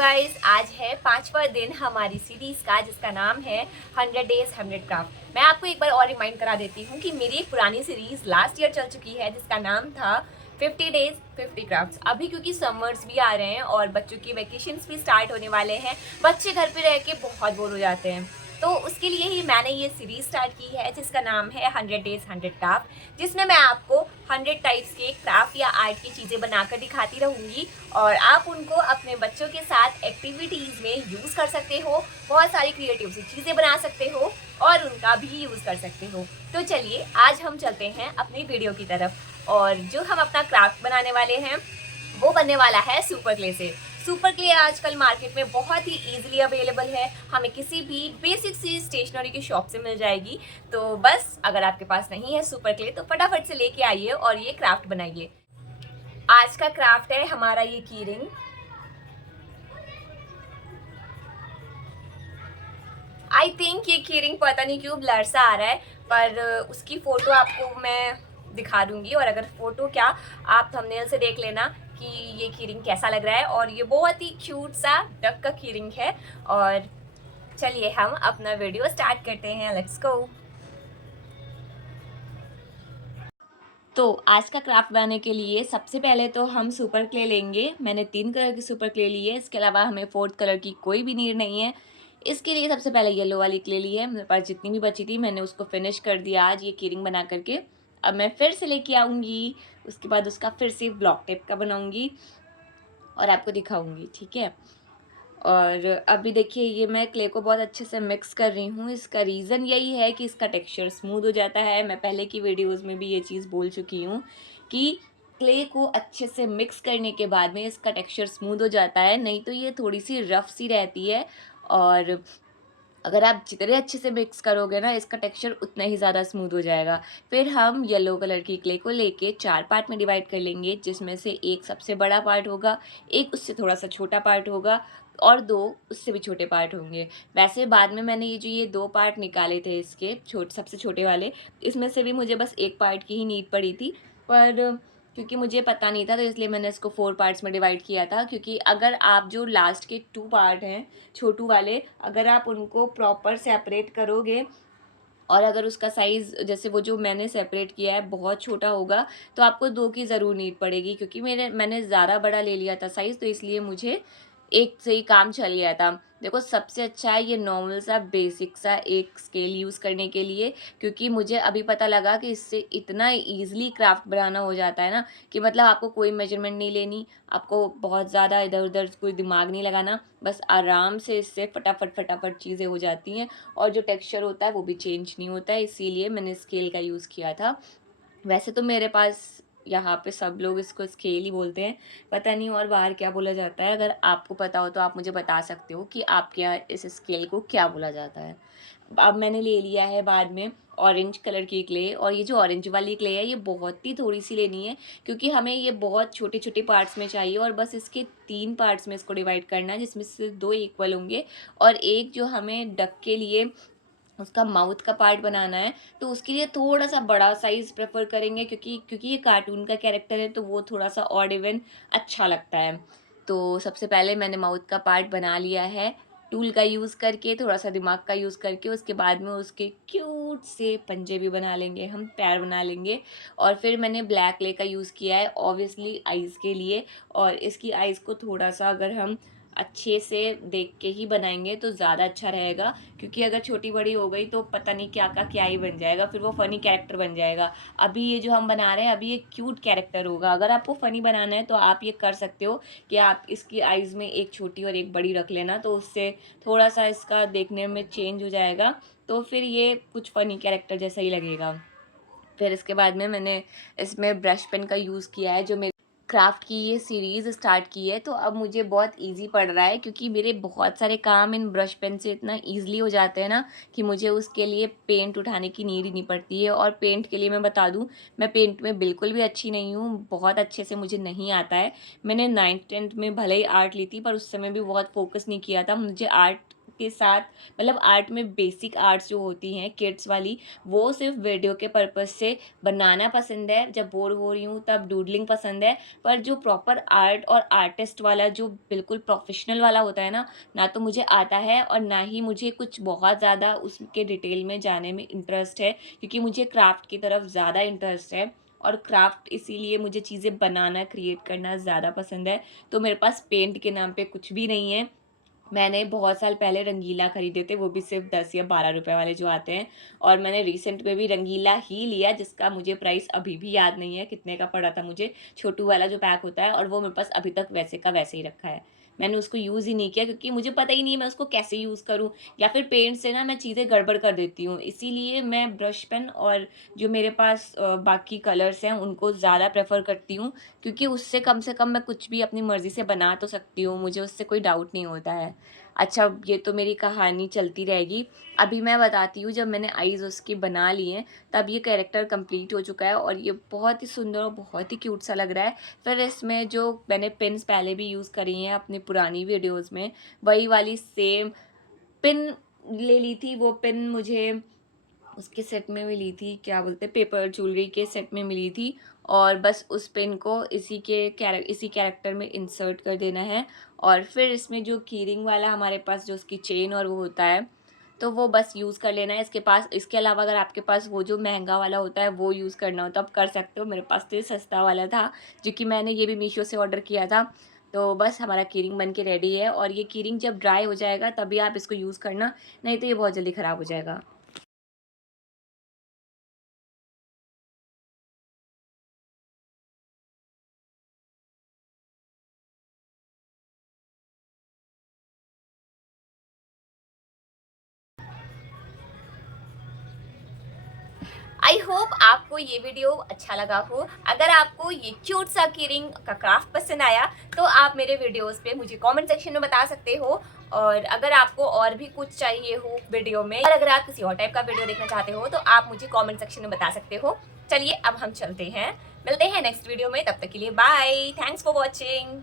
Guys, आज है 5वां दिन हमारी सीरीज़ का जिसका नाम है 100 डेज़ 100 क्राफ्ट। मैं आपको एक बार और रिमाइंड करा देती हूँ कि मेरी एक पुरानी सीरीज़ लास्ट ईयर चल चुकी है जिसका नाम था 50 डेज़ 50 क्राफ्ट्स। अभी क्योंकि समर्स भी आ रहे हैं और बच्चों की वैकेशंस भी स्टार्ट होने वाले हैं, बच्चे घर पे रह के बहुत बोर हो जाते हैं, तो उसके लिए ही मैंने ये सीरीज स्टार्ट की है जिसका नाम है 100 डेज 100 क्राफ्ट, जिसमें मैं आपको 100 टाइप्स के क्राफ्ट या आर्ट की चीज़ें बनाकर दिखाती रहूँगी और आप उनको अपने बच्चों के साथ एक्टिविटीज़ में यूज़ कर सकते हो। बहुत सारी क्रिएटिव सी चीज़ें बना सकते हो और उनका भी यूज़ कर सकते हो। तो चलिए आज हम चलते हैं अपनी वीडियो की तरफ और जो हम अपना क्राफ्ट बनाने वाले हैं वो बनने वाला है सुपर क्ले से। सुपर क्ले आजकल मार्केट में बहुत ही ईजिली अवेलेबल है, हमें किसी भी बेसिक सी स्टेशनरी की शॉप से मिल जाएगी। तो बस अगर आपके पास नहीं है सुपर क्ले तो फटाफट से लेके आइए और ये क्राफ्ट बनाइए। आज का क्राफ्ट है हमारा ये की रिंग। आई थिंक ये की रिंग पता नहीं क्यों ब्लर सा आ रहा है, पर उसकी फ़ोटो आपको मैं दिखा दूंगी और अगर फ़ोटो क्या आप थंबनेल से देख लेना कि ये की रिंग कैसा लग रहा है। और ये बहुत ही क्यूट सा डक का की रिंग है। और चलिए हम अपना वीडियो स्टार्ट करते हैं, लेट्स गो। तो आज का क्राफ्ट बनाने के लिए सबसे पहले तो हम सुपर क्ले लेंगे। मैंने 3 कलर की सुपर क्ले ली है, इसके अलावा हमें 4th कलर की कोई भी नीड नहीं है। इसके लिए सबसे पहले येलो वाली क्ले ली है, मेरे पास जितनी भी बची थी मैंने उसको फिनिश कर दिया आज ये कीरिंग बना करके। अब मैं फिर से लेके आऊँगी, उसके बाद उसका फिर से ब्लॉक टेप का बनाऊँगी और आपको दिखाऊँगी, ठीक है। और अभी देखिए ये मैं क्ले को बहुत अच्छे से मिक्स कर रही हूँ। इसका रीज़न यही है कि इसका टेक्सचर स्मूथ हो जाता है। मैं पहले की वीडियोज़ में भी ये चीज़ बोल चुकी हूँ कि क्ले को अच्छे से मिक्स करने के बाद में इसका टेक्सचर स्मूथ हो जाता है, नहीं तो ये थोड़ी-सी रफ़ सी रहती है। और अगर आप जितने अच्छे से मिक्स करोगे ना इसका टेक्सचर उतना ही ज़्यादा स्मूथ हो जाएगा। फिर हम येलो कलर की क्ले को लेके 4 पार्ट में डिवाइड कर लेंगे, जिसमें से एक सबसे बड़ा पार्ट होगा, एक उससे थोड़ा-सा छोटा पार्ट होगा और 2 उससे भी छोटे पार्ट होंगे। वैसे बाद में मैंने ये 2 पार्ट निकाले थे इसके सबसे छोटे वाले, इसमें से भी मुझे बस 1 पार्ट की ही नीड पड़ी थी, पर क्योंकि मुझे पता नहीं था तो इसलिए मैंने इसको 4 पार्ट्स में डिवाइड किया था। क्योंकि अगर आप जो लास्ट के 2 पार्ट हैं छोटू वाले, अगर आप उनको प्रॉपर सेपरेट करोगे और अगर उसका साइज़ जैसे वो जो मैंने सेपरेट किया है बहुत छोटा होगा तो आपको 2 की ज़रूर नीड पड़ेगी। क्योंकि मैंने ज़्यादा बड़ा ले लिया था साइज़, तो इसलिए मुझे एक से ही काम चल गया था। देखो सबसे अच्छा है ये नॉर्मल सा बेसिक सा एक स्केल यूज़ करने के लिए, क्योंकि मुझे अभी पता लगा कि इससे इतना ईज़िली क्राफ्ट बनाना हो जाता है ना कि मतलब आपको कोई मेजरमेंट नहीं लेनी, आपको बहुत ज़्यादा इधर-उधर कोई दिमाग नहीं लगाना, बस आराम से इससे फटाफट चीज़ें हो जाती हैं और जो टेक्सचर होता है वो भी चेंज नहीं होता है, इसीलिए मैंने स्केल का यूज़ किया था। वैसे तो मेरे पास यहाँ पे सब लोग इसको स्केल ही बोलते हैं, पता नहीं और बाहर क्या बोला जाता है। अगर आपको पता हो तो आप मुझे बता सकते हो कि आपके यहाँ इस स्केल को क्या बोला जाता है। अब मैंने ले लिया है बाद में ऑरेंज कलर की क्ले, और ये जो ऑरेंज वाली क्ले है ये बहुत ही थोड़ी-सी लेनी है क्योंकि हमें ये बहुत छोटे-छोटे पार्ट्स में चाहिए और बस इसके 3 पार्ट्स में इसको डिवाइड करना है, जिसमें से 2 इक्वल होंगे और एक जो हमें डक के लिए उसका माउथ का पार्ट बनाना है, तो उसके लिए थोड़ा-सा बड़ा साइज़ प्रेफ़र करेंगे, क्योंकि ये कार्टून का कैरेक्टर है तो वो थोड़ा-सा ऑड इवन अच्छा लगता है। तो सबसे पहले मैंने माउथ का पार्ट बना लिया है, टूल का यूज़ करके, थोड़ा-सा दिमाग का यूज़ करके। उसके बाद में उसके क्यूट से पंजे भी बना लेंगे हम, पैर बना लेंगे। और फिर मैंने ब्लैक क्ले का यूज़ किया है ऑब्वियसली आइज़ के लिए, और इसकी आइज़ को थोड़ा-सा अगर हम अच्छे से देख के ही बनाएँगे तो ज़्यादा अच्छा रहेगा, क्योंकि अगर छोटी-बड़ी हो गई तो पता नहीं क्या का क्या ही बन जाएगा, फिर वो फ़नी कैरेक्टर बन जाएगा। अभी ये जो हम बना रहे हैं अभी ये क्यूट कैरेक्टर होगा। अगर आपको फ़नी बनाना है तो आप ये कर सकते हो कि आप इसकी आइज़ में एक छोटी और एक बड़ी रख लेना, तो उससे थोड़ा-सा इसका देखने में चेंज हो जाएगा, तो फिर ये कुछ फ़नी कैरेक्टर जैसा ही लगेगा। फिर इसके बाद में मैंने इसमें ब्रश पेन का यूज़ किया है, जो मेरे क्राफ्ट की ये सीरीज़ स्टार्ट की है, तो अब मुझे बहुत ईज़ी पड़ रहा है, क्योंकि मेरे बहुत सारे काम इन ब्रश पेन से इतना ईज़िली हो जाते हैं ना कि मुझे उसके लिए पेंट उठाने की नीड ही नहीं पड़ती है। और पेंट के लिए मैं बता दूँ, मैं पेंट में बिल्कुल भी अच्छी नहीं हूँ, बहुत अच्छे से मुझे नहीं आता है। मैंने 9th 10th में भले ही आर्ट ली थी, पर उस समय भी बहुत फ़ोकस नहीं किया था। मुझे आर्ट के साथ, मतलब आर्ट में बेसिक आर्ट्स जो होती हैं किड्स वाली, वो सिर्फ वीडियो के पर्पज़ से बनाना पसंद है। जब बोर हो रही हूँ तब डूडलिंग पसंद है। पर जो प्रॉपर आर्ट और आर्टिस्ट वाला जो बिल्कुल प्रोफेशनल वाला होता है ना तो मुझे आता है और ना ही मुझे कुछ बहुत ज़्यादा उसके डिटेल में जाने में इंटरेस्ट है, क्योंकि मुझे क्राफ्ट की तरफ ज़्यादा इंटरेस्ट है। और क्राफ्ट इसीलिए मुझे चीज़ें बनाना, क्रिएट करना ज़्यादा पसंद है। तो मेरे पास पेंट के नाम पे कुछ भी नहीं है। मैंने बहुत साल पहले रंगीला खरीदे थे, वो भी सिर्फ़ 10 या 12 रुपए वाले जो आते हैं, और मैंने रिसेंट में भी रंगीला ही लिया, जिसका मुझे प्राइस अभी भी याद नहीं है कितने का पड़ा था मुझे। छोटू वाला जो पैक होता है, और वो मेरे पास अभी तक वैसे का वैसे ही रखा है। मैंने उसको यूज़ ही नहीं किया, क्योंकि मुझे पता ही नहीं है मैं उसको कैसे यूज़ करूँ, या फिर पेंट से ना मैं चीज़ें गड़बड़ कर देती हूँ। इसीलिए मैं ब्रश पेन और जो मेरे पास बाकी कलर्स हैं उनको ज़्यादा प्रेफ़र करती हूँ, क्योंकि उससे कम से कम मैं कुछ भी अपनी मर्ज़ी से बना तो सकती हूँ, मुझे उससे कोई डाउट नहीं होता है। अच्छा, ये तो मेरी कहानी चलती रहेगी। अभी मैं बताती हूँ, जब मैंने आईज़ उसकी बना ली हैं, तब ये कैरेक्टर कंप्लीट हो चुका है और ये बहुत ही सुंदर और बहुत ही क्यूट सा लग रहा है। फिर इसमें जो मैंने पिन्स पहले भी यूज़ करी हैं अपनी पुरानी वीडियोज़ में, वही वाली सेम पिन ले ली थी। वो पिन मुझे उसके सेट में मिली थी, क्या बोलते हैं, पेपर ज्वेलरी के सेट में मिली थी, और बस उस पिन को इसी कैरेक्टर में इंसर्ट कर देना है। और फिर इसमें जो की रिंग वाला हमारे पास जो उसकी चेन और वो होता है, तो वो बस यूज़ कर लेना है। इसके अलावा अगर आपके पास वो जो महंगा वाला होता है वो यूज़ करना हो तो आप कर सकते हो। मेरे पास तो ये सस्ता वाला था, जो कि मैंने ये भी मीशो से ऑर्डर किया था। तो बस हमारा की रिंग बन के रेडी है, और ये की रिंग जब ड्राई हो जाएगा तभी आप इसको यूज़ करना, नहीं तो ये बहुत जल्दी ख़राब हो जाएगा। आई होप आपको ये वीडियो अच्छा लगा हो। अगर आपको ये क्यूट सा कीरिंग का क्राफ्ट पसंद आया तो आप मेरे वीडियोस पे मुझे कमेंट सेक्शन में बता सकते हो। और अगर आपको और भी कुछ चाहिए हो वीडियो में, और अगर आप किसी और टाइप का वीडियो देखना चाहते हो तो आप मुझे कमेंट सेक्शन में बता सकते हो। चलिए अब हम चलते हैं, मिलते हैं नेक्स्ट वीडियो में, तब तक के लिए बाय, थैंक्स फॉर वॉचिंग।